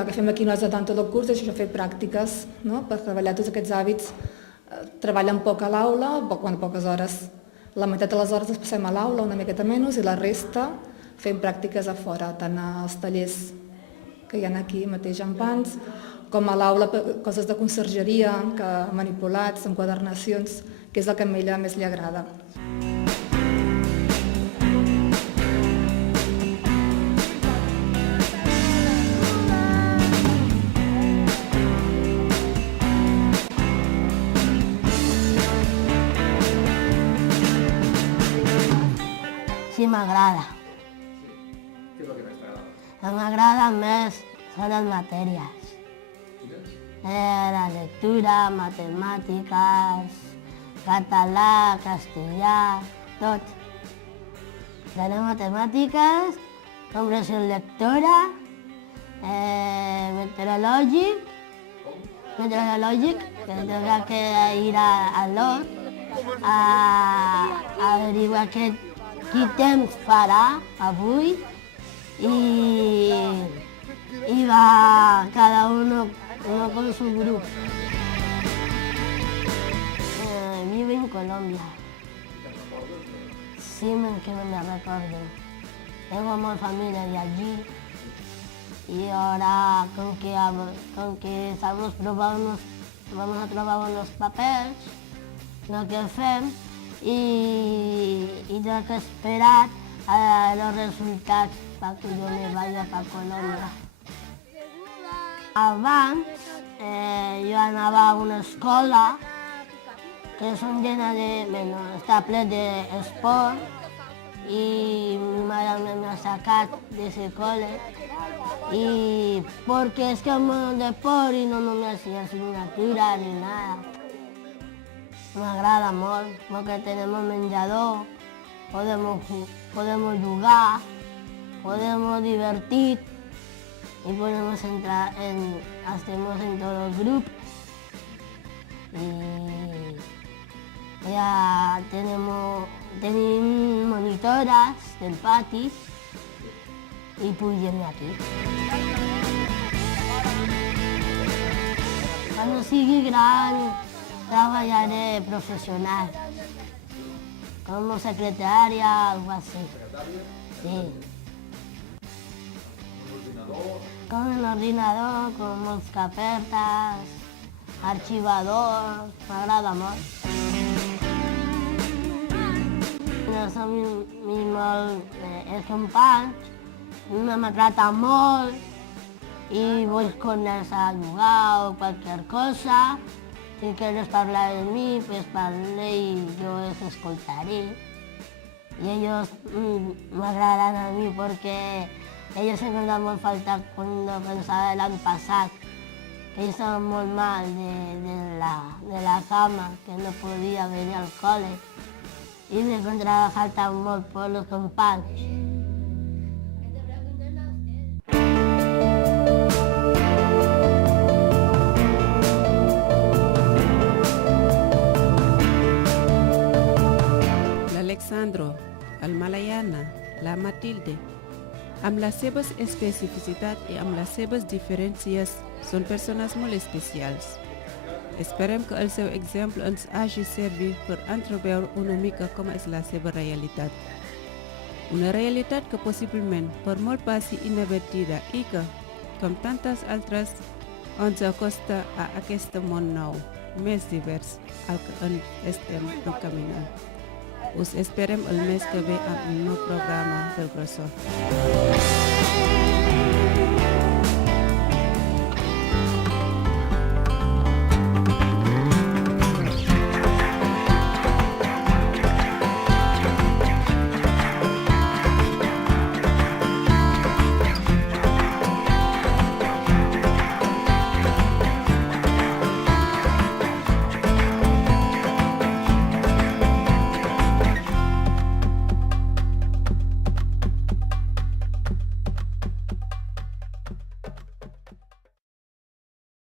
El que fem aquí no és de tant tot el curs, és això, fer pràctiques, no? Per treballar tots aquests hàbits. Treballen poc a l'aula, poques hores. La meitat de les hores les passem a l'aula, una miqueta menys, i la resta fem pràctiques a fora, tant als tallers que hi ha aquí mateix en Pans, com a l'aula, coses de consergeria, manipulats, enquadernacions, que és el que a ella més li agrada. Sí, m'agrada. Què és el que més t'agrada? El que m'agrada més són les matèries. La lectura, matemàtiques, català, castellà, tot. De les matemàtiques, comprensió lectora, meteorològic, que tindrà que ir al lot a averiguar quin temps farà avui i va cada uno con su grup. Vivo en Colombia. Sí, que no me recuerdo. Tengo más familia de allí y ahora con que estamos vamos a probar unos papeles, lo que fem y tengo que esperar a los resultats para que yo me vaya para Colombia. Abans jo anava a una escola que són llena està ple d'esport i mi mare m'ha sacat d'ese cole y porque es que es un deporte y no me hacía asignatura ni nada. M'agrada molt perquè tenim menjador, podem jugar, podem divertir y podemos entrar hacemos en todos los grupos y ya tenemos monitoras del pati y pugen aquí. Cuando sigui gran trabajaré profesional, como secretaria, algo así. Sí. Con un ordinador, con molts carpetes, arxivador, m'agrada molt. Som els companys, m'agrada molt i vull con ells a jugar o qualsevol cosa. Si quieres parlar de mí, pues parle y yo les escoltaré. Y ellos me agradan a mí porque ellos siempre dan molt falta cuando pensaba el año pasado, que yo estaba muy mal de la cama, que no podía venir al cole. Y me encontraba falta molt por los companys. Alexandro, el Malayana, la Matilde, amb les seves especificitats i amb les seves diferències, són persones molt especials. Esperem que el seu exemple ens hagi servit per entreveure una mica com és la seva realitat. Una realitat que possiblement per molt passi inadvertida i que, com tantes altres, ens acosta a aquest món nou, més divers al que ens estem encaminant. Us esperem el mes que ve amb un nou programa del Bressol.